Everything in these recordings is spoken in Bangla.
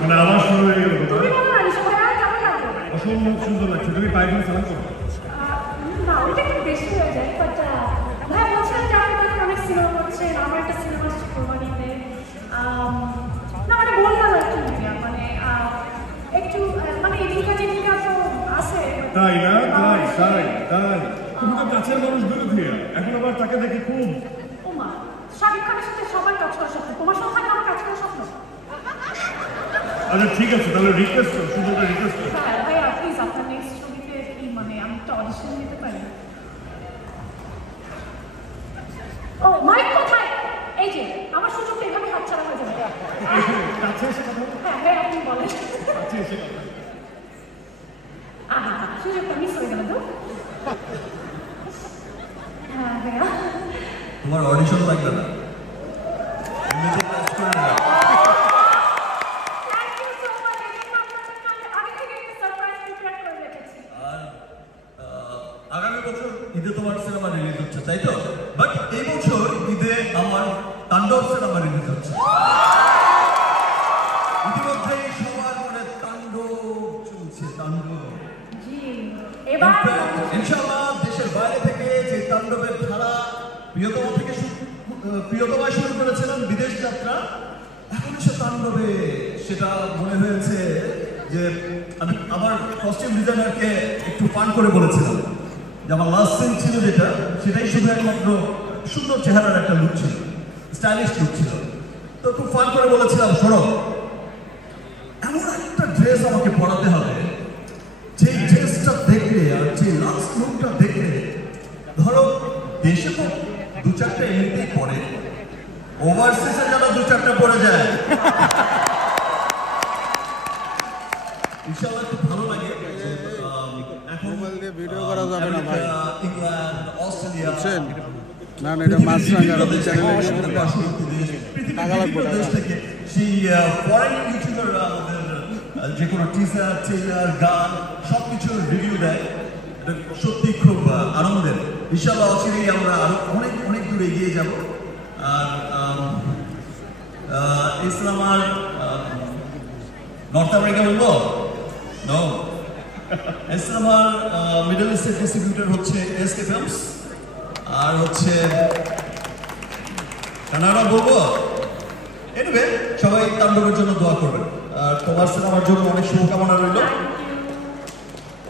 মানে আবার শুরু হয়ে গেল। তুমি বলো না ঋষভ ভাইয়া কেমন লাগলো? অসম্ভব সুন্দর লাগছে। তুমি পাইবেন সালাম করো। না ওইটা একটু বেশি হয়ে যায় বাট ভাই বলছিলাম যে আপনি এখন অনেক সিনেমা করছেন, আমার একটা সিনেমা আসছে কোরবানিতে। না মানে বললাম আর কি মানে একটু মানে এদিনকার যেদিনকার তো আছে। তাই না? তাই তাই তাই তুমি তো কাছের মানুষ দূরে থেকে এখন আবার তাকে দেখে খুব ওমা শাকিব খানের সাথে সবার কাজ করার স্বপ্ন, তোমার সাথে আমার কাজ করার স্বপ্ন। আচ্ছা ঠিক আছে তাহলে রিকোয়েস্ট করো, শুধু একটা রিকোয়েস্ট করো। হ্যাঁ ভাইয়া প্লিজ আপনার নেক্সট ছবিতে কি মানে আমি একটা অডিশন দিতে পারি? ও মাইক কোথায়? এই যে আমার সুযোগটা এভাবে হাতছাড়া হয়ে যাবে। কাছে এসে কথা বলো। হ্যাঁ হ্যাঁ আপনি বলেন। কাছে এসে কথা বলো। আহা সুযোগটা মিস হয়ে গেল তো। হ্যাঁ ভাইয়া তোমার অডিশন লাগবে না, নিজে কাজ করে নাও। Thank you so much. আগে থেকে সারপ্রাইজ প্রিপেয়ার করে রেখেছি। আর আগামী বছর ঈদে তোমার সিনেমা রিলিজ হচ্ছে তাই তো? বাট এই বছর ঈদে আমার তাণ্ডব সিনেমা রিলিজ হচ্ছে। ইতিমধ্যেই সবার মনে তাণ্ডব চলছে, তাণ্ডব। জি এবার ইনশাআল্লাহ দেশের বাইরে থেকে যে তাণ্ডবের ধারা প্রিয়তমা শুরু করেছিলাম বিদেশ যাত্রা, এখন সে তাণ্ডবে সেটা মনে হয়েছে যে আমি আমার কস্টিউম ডিজাইনারকে একটু ফান করে বলেছিলাম যে আমার লাস্ট সিন ছিল যেটা, সেটাই শুধু একমাত্র সুন্দর চেহারার একটা লুক ছিল, স্টাইলিশ লুক ছিল। তো খুব ফান করে বলেছিলাম শোনো, এমন একটা ড্রেস আমাকে পরাতে হবে যে ড্রেসটা দেখলে আর যে লাস্ট লুকটা দেখলে, ধরো দেশে তো দু চারটা এমনিতেই পরে, ওভারসিজে যেন দু চারটা পরে যায়। ইনশাআল্লাহ খুব ভালো লাগে। এখন মোবাইল দিয়ে ভিডিও করা যাবে না ভাই, ইংল্যান্ড, অস্ট্রেলিয়া, না না এটা মাছরাঙা দেশ থেকে সেই ফরেন ইউটিউবাররা আমাদের যে কোনো টিজার, ট্রেলার, গান সবকিছু রিভিউ দেয়। এটা সত্যি খুব আনন্দের। ইনশাআল্লাহ অচিরেই আমরা আরো অনেক অনেক দূরে এগিয়ে যাব। আর ইসলাম আর নর্থ আমেরিকা বলবো নো, ইসলাম আর মিডল ইস্টের ডিস্ট্রিবিউটর হচ্ছে এসকে ফিল্মস, আর হচ্ছে কানাডা বলবো। এনিওয়ে সবাই তাণ্ডবের জন্য দোয়া করবেন, আর তোমার সিনেমার জন্য অনেক শুভকামনা রইল।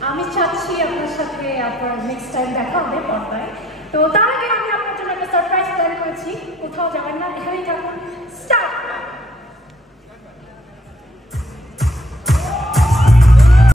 আমি চাচ্ছি আপনার সাথে আপনার নেক্সট টাইম দেখা হবে পর্দায়। তো তার আগে আমি আপনার জন্য একটা সারপ্রাইজ প্ল্যান করেছি, কোথাও যাবেন না, এখানেই থাকুন। স্টার্ট।